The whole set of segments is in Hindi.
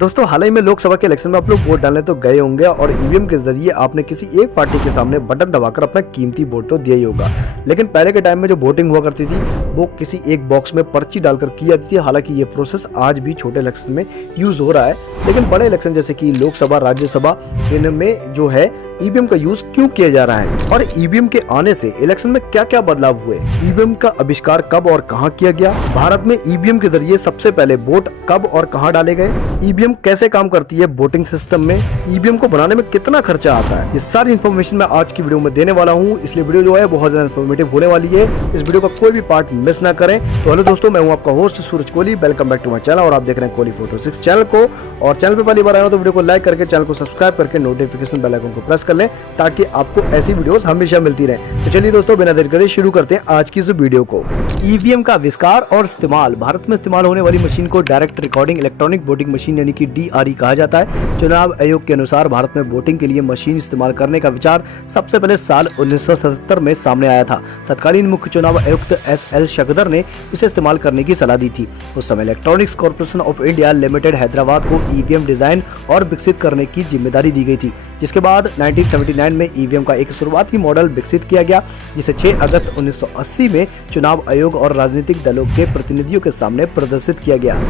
दोस्तों हाल ही में लोकसभा के इलेक्शन में आप लोग वोट डालने तो गए होंगे और ईवीएम के जरिए आपने किसी एक पार्टी के सामने बटन दबाकर अपना कीमती वोट तो दिया ही होगा। लेकिन पहले के टाइम में जो वोटिंग हुआ करती थी वो किसी एक बॉक्स में पर्ची डालकर की जाती थी। हालांकि ये प्रोसेस आज भी छोटे इलेक्शन में यूज हो रहा है, लेकिन बड़े इलेक्शन जैसे कि लोकसभा, राज्यसभा, इनमें जो है ईवीएम का यूज क्यों किया जा रहा है और ईवीएम के आने से इलेक्शन में क्या क्या बदलाव हुए, ईवीएम का आविष्कार कब और कहां किया गया, भारत में ईवीएम के जरिए सबसे पहले वोट कब और कहां डाले गए, ईवीएम कैसे काम करती है वोटिंग सिस्टम में, ईवीएम को बनाने में कितना खर्चा आता है, ये सारी इन्फॉर्मेशन मैं आज की वीडियो में देने वाला हूँ। इसलिए वीडियो जो है बहुत ज्यादा इन्फॉर्मेटिव होने वाली है। इस वीडियो का कोई भी पार्ट मिस ना करें। तो हेलो दोस्तों, मैं हूँ आपका host Suraj Kohli. Welcome back to my channel और आप देख रहे हैं कोहली फोटो 6 चैनल को। और चैनल पे पहली बार आए हो तो वीडियो को लाइक करके चैनल को सब्सक्राइब करके नोटिफिकेशन बेल आइकन को प्रेस कर लें ताकि आपको ऐसी वीडियोस हमेशा मिलती रहे। तो चलिए दोस्तों, बिना देर करे शुरू करते हैं आज की इस वीडियो को। ईवीएम का आविष्कार और इस्तेमाल। भारत में इस्तेमाल होने वाली मशीन को direct recording electronic voting machine यानी कि DRE कहा जाता है। चुनाव आयोग के अनुसार भारत में वोटिंग के लिए मशीन इस्तेमाल करने का विचार सबसे पहले साल 1977 में सामने आया था। तत्कालीन मुख्य चुनाव आयुक्त SL शकदर ने इसे इस्तेमाल करने की सलाह दी थी। उस समय electronics corporation of India limited Hyderabad को ईवीएम डिजाइन और विकसित करने की जिम्मेदारी दी गई थी, जिसके बाद 1979 में ईवीएम का एक शुरुआती मॉडल विकसित किया गया, जिसे 6 अगस्त 1980 में चुनाव आयोग और राजनीतिक दलों के प्रतिनिधियों के सामने प्रदर्शित किया गया।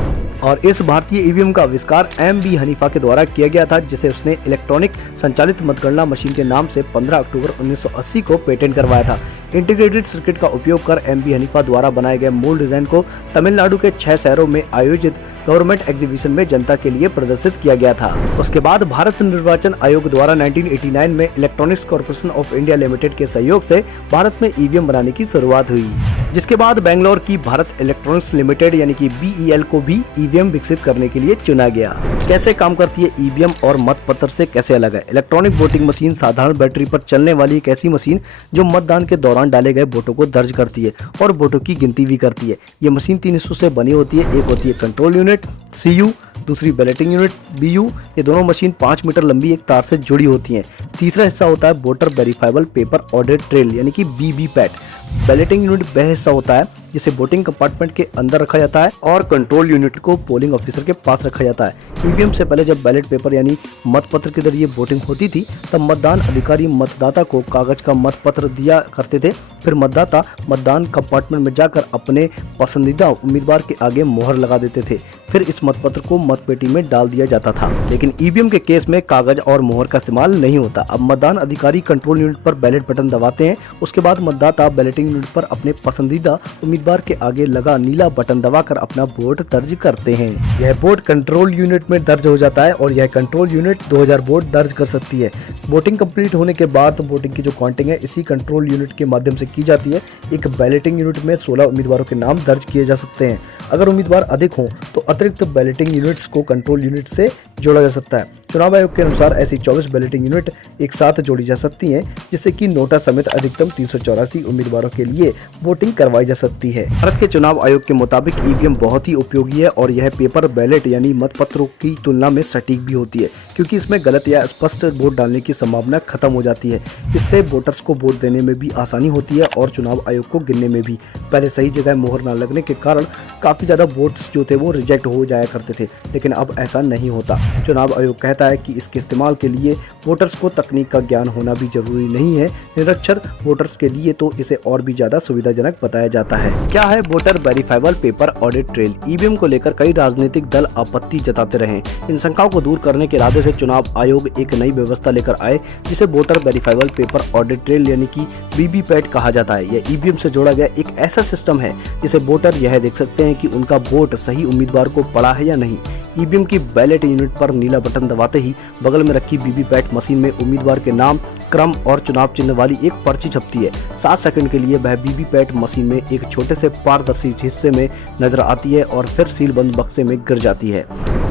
और इस भारतीय ईवीएम का आविष्कार MB हनीफा के द्वारा किया गया था, जिसे उसने इलेक्ट्रॉनिक संचालित मतगणना मशीन के नाम से 15 अक्टूबर 1980 को पेटेंट करवाया था। इंटीग्रेटेड सर्किट का उपयोग कर MB हनीफा द्वारा बनाए गए मूल डिजाइन को तमिलनाडु के 6 शहरों में आयोजित गवर्नमेंट एग्जीबिशन में जनता के लिए प्रदर्शित किया गया था। उसके बाद भारत निर्वाचन आयोग द्वारा 1989 में electronics corporation of India limited के सहयोग से भारत में ईवीएम बनाने की शुरुआत हुई, जिसके बाद बेंगलोर की भारत इलेक्ट्रॉनिक्स लिमिटेड यानी कि BEL को भी ईवीएम विकसित करने के लिए चुना गया। कैसे काम करती है ईवीएम और मतपत्र से कैसे अलग है? इलेक्ट्रॉनिक वोटिंग मशीन साधारण बैटरी पर चलने वाली एक ऐसी मशीन जो मतदान के दौरान डाले गए वोटों को दर्ज करती है और वोटों की गिनती भी करती है। ये मशीन 3 हिस्सों से बनी होती है। एक होती है कंट्रोल यूनिट CU, दूसरी बैलेटिंग यूनिट BU। ये दोनों मशीन 5 मीटर लंबी एक तार से जुड़ी होती हैं। तीसरा हिस्सा होता है voter verifiable paper audit trail यानी कि VVPAT। बैलेटिंग यूनिट वह हिस्सा होता है जिसे वोटिंग कंपार्टमेंट के अंदर रखा जाता है और कंट्रोल यूनिट को पोलिंग ऑफिसर के पास रखा जाता है। ईवीएम से पहले जब बैलेट पेपर यानी मतपत्र के जरिए वोटिंग होती थी तब मतदान अधिकारी मतदाता को कागज का मतपत्र दिया करते थे। फिर मतदाता मतदान कंपार्टमेंट में जाकर अपने पसंदीदा उम्मीदवार के आगे मोहर लगा देते थे। फिर इस मतपत्र को मतपेटी में डाल दिया जाता था। लेकिन ईवीएम के केस में कागज और मोहर का इस्तेमाल नहीं होता। अब मतदान अधिकारी कंट्रोल यूनिट पर बैलेट बटन दबाते हैं। उसके बाद मतदाता बैलेटिंग यूनिट पर अपने पसंदीदा उम्मीदवार के आगे लगा नीला बटन दबाकर अपना वोट दर्ज करते हैं। यह वोट कंट्रोल यूनिट में दर्ज हो जाता है और यह कंट्रोल यूनिट 2000 वोट दर्ज कर सकती है। वोटिंग कंप्लीट होने के बाद वोटिंग की जो काउंटिंग है इसी कंट्रोल यूनिट के माध्यम से की जाती है। एक बैलेटिंग यूनिट में 16 उम्मीदवारों के नाम दर्ज किए जा सकते हैं। अगर उम्मीदवार अधिक हों तो अतिरिक्त बैलेटिंग यूनिट्स को कंट्रोल यूनिट से जोड़ा जा सकता है। चुनाव आयोग के अनुसार ऐसी 24 बैलेटिंग यूनिट एक साथ जोड़ी जा सकती हैं, जिससे कि नोटा समेत अधिकतम 384 उम्मीदवारों के लिए वोटिंग करवाई जा सकती है। भारत के चुनाव आयोग के मुताबिक ईवीएम बहुत ही उपयोगी है और यह पेपर बैलेट यानी मतपत्रों की तुलना में सटीक भी होती है, क्योंकि इसमें गलत या स्पष्ट वोट डालने की संभावना खत्म हो जाती है। इससे वोटर्स को वोट देने में भी आसानी होती है और चुनाव आयोग को गिनने में भी। पहले सही जगह मोहर न लगने के कारण काफी ज्यादा वोट्स जो थे वो रिजेक्ट हो जाया करते थे, लेकिन अब ऐसा नहीं होता। चुनाव आयोग कहता है कि इसके इस्तेमाल के लिए वोटर्स को तकनीक का ज्ञान होना भी जरूरी नहीं है। निरक्षर वोटर्स के लिए तो इसे और भी ज्यादा सुविधाजनक बताया जाता है। क्या है voter verifiable paper audit trail? EVM को लेकर कई राजनीतिक दल आपत्ति जताते रहे। इन शंकाओं को दूर करने के इरादे से चुनाव आयोग एक नई व्यवस्था लेकर आए, जिसे voter verifiable paper audit trail यानी कि VVPAT कहा जाता है। यह ईवीएम से जोड़ा गया एक ऐसा सिस्टम है जिसे वोटर यह देख सकते हैं कि उनका वोट सही उम्मीदवार को पड़ा है या नहीं। ईवीएम की बैलेट यूनिट पर नीला बटन दबाते ही बगल में रखी VVPAT मशीन में उम्मीदवार के नाम, क्रम और चुनाव चिन्ह वाली एक पर्ची छपती है। 7 सेकंड के लिए वह VVPAT मशीन में एक छोटे से पारदर्शी हिस्से में नजर आती है और फिर सीलबंद बक्से में गिर जाती है।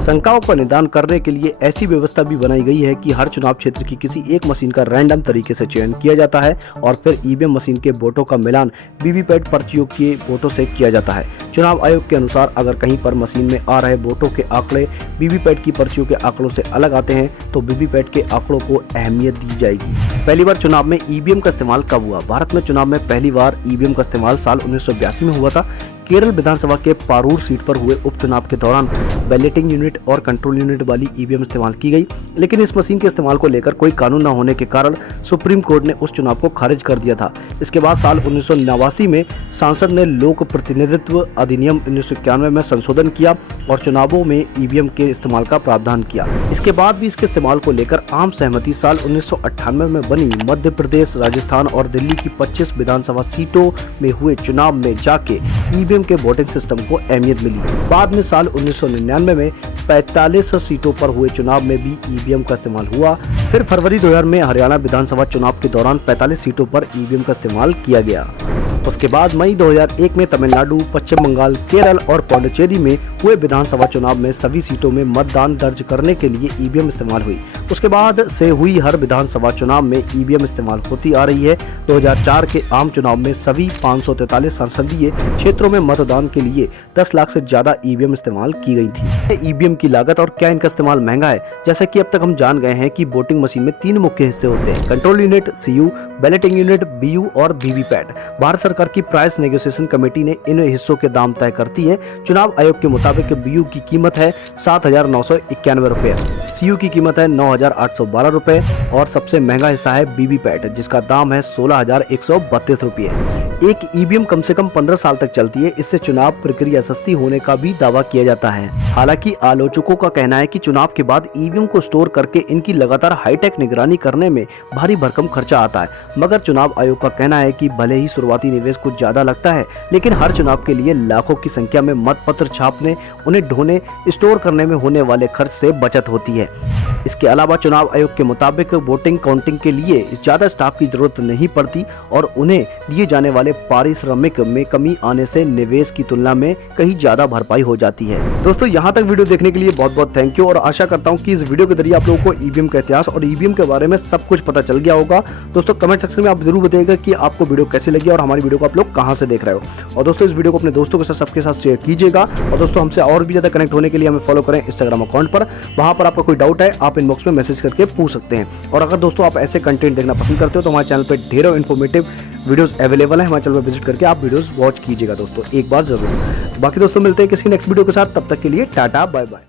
शंकाओं का निदान करने के लिए ऐसी व्यवस्था भी बनाई गई है कि हर चुनाव क्षेत्र की किसी एक मशीन का रैंडम तरीके से चयन किया जाता है और फिर ईवीएम मशीन के वोटों का मिलान VVPAT पर्चियों के वोटों से किया जाता है। चुनाव आयोग के अनुसार अगर कहीं पर मशीन में आ रहे वोटों के आंकड़े VVPAT की पर्चियों के आंकड़ों से अलग आते हैं तो VVPAT के आंकड़ों को अहमियत दी जाएगी। पहली बार चुनाव में ईवीएम का इस्तेमाल कब हुआ? भारत में चुनाव में पहली बार ईवीएम का इस्तेमाल साल 1982 में हुआ था। केरल विधानसभा के पारूर सीट पर हुए उपचुनाव के दौरान बैलेटिंग यूनिट और कंट्रोल यूनिट वाली ईवीएम इस्तेमाल की गई, लेकिन इस मशीन के इस्तेमाल को लेकर कोई कानून न होने के कारण सुप्रीम कोर्ट ने उस चुनाव को खारिज कर दिया था। इसके बाद साल 1989 में सांसद ने लोक प्रतिनिधित्व अधिनियम 1991 में संशोधन किया और चुनावों में ईवीएम के इस्तेमाल का प्रावधान किया। इसके बाद भी इसके इस्तेमाल को लेकर आम सहमति साल 1998 में बनी मध्य प्रदेश, राजस्थान और दिल्ली की 25 विधानसभा सीटों में हुए चुनाव में जाके ईवीएम के वोटिंग सिस्टम को अहमियत मिली। बाद में साल 1999 में 45 सीटों पर हुए चुनाव में भी ईवीएम का इस्तेमाल हुआ। फिर फरवरी 2000 में हरियाणा विधानसभा चुनाव के दौरान 45 सीटों पर ईवीएम का इस्तेमाल किया गया। उसके बाद मई 2001 में तमिलनाडु, पश्चिम बंगाल, केरल और पौंडीचेरी में हुए विधानसभा चुनाव में सभी सीटों में मतदान दर्ज करने के लिए ईवीएम इस्तेमाल हुई। उसके बाद से हुई हर विधानसभा चुनाव में ईवीएम इस्तेमाल होती आ रही है। 2004 के आम चुनाव में सभी 543 संसदीय क्षेत्रों में मतदान के लिए 10 लाख से ज्यादा ईवीएम इस्तेमाल की गई थी। ईवीएम की लागत और क्या इनका इस्तेमाल महंगा है? जैसा कि अब तक हम जान गए हैं कि वोटिंग मशीन में 3 मुख्य हिस्से होते हैं: control unit CU, balloting unit BU और वीवीपैट। भारत सरकार की प्राइस नेगोशिएशन कमेटी ने इन हिस्सों के दाम तय करती है। चुनाव आयोग के मुताबिक BU की कीमत है 7,991 रुपए, CU की कीमत है 9,812 रुपए और सबसे महंगा हिस्सा है वीवीपैट, जिसका दाम है 16,132 रुपए। एक ईवीएम कम से कम 15 साल तक चलती है। इससे चुनाव प्रक्रिया सस्ती होने का भी दावा किया जाता है। हालांकि आलोचकों का कहना है कि चुनाव के बाद ईवीएम को स्टोर करके इनकी लगातार हाईटेक निगरानी करने में भारी भरकम खर्चा आता है। मगर चुनाव आयोग का कहना है कि भले ही शुरुआती निवेश कुछ ज्यादा लगता है, लेकिन हर चुनाव के लिए लाखों की संख्या में मतपत्र छापने, उन्हें ढोने, स्टोर करने में होने वाले खर्च से बचत होती है। इसके अलावा चुनाव आयोग के मुताबिक वोटिंग काउंटिंग के लिए ज्यादा स्टाफ की जरूरत नहीं पड़ती और उन्हें दिए जाने वाले पारिश्रमिक में कमी आने से निवेश की तुलना में कहीं ज्यादा भरपाई हो जाती है। दोस्तों, यहाँ तक वीडियो देखने के लिए बहुत बहुत थैंक यू और आशा करता हूँ कि इस वीडियो के जरिए आप लोगों को ईवीएम का इतिहास और ईवीएम के बारे में सब कुछ पता चल गया होगा। दोस्तों, कमेंट सेक्शन में आप जरूर बताइएगा कि आपको वीडियो कैसी लगी और हमारी वीडियो को आप लोग कहाँ से देख रहे हो। और दोस्तों, इस वीडियो को अपने दोस्तों के साथ सबके साथ शेयर कीजिएगा। और दोस्तों, हमसे और भी ज्यादा कनेक्ट होने के लिए हमें फॉलो करें इंस्टाग्राम अकाउंट पर। वहां पर आपका कोई डाउट है आप इनबॉक्स में मैसेज करके पूछ सकते हैं। और अगर दोस्तों आप ऐसे कंटेंट देखना पसंद करते हो तो हमारे चैनल पर ढेरों इन्फॉर्मेटिव वीडियोस अवेलेबल है। हमारे चैनल पर विजिट करके आप वीडियोस वॉच कीजिएगा दोस्तों एक बार जरूर। बाकी दोस्तों, मिलते हैं किसी नेक्स्ट वीडियो के साथ। तब तक के लिए टाटा बाय बाय।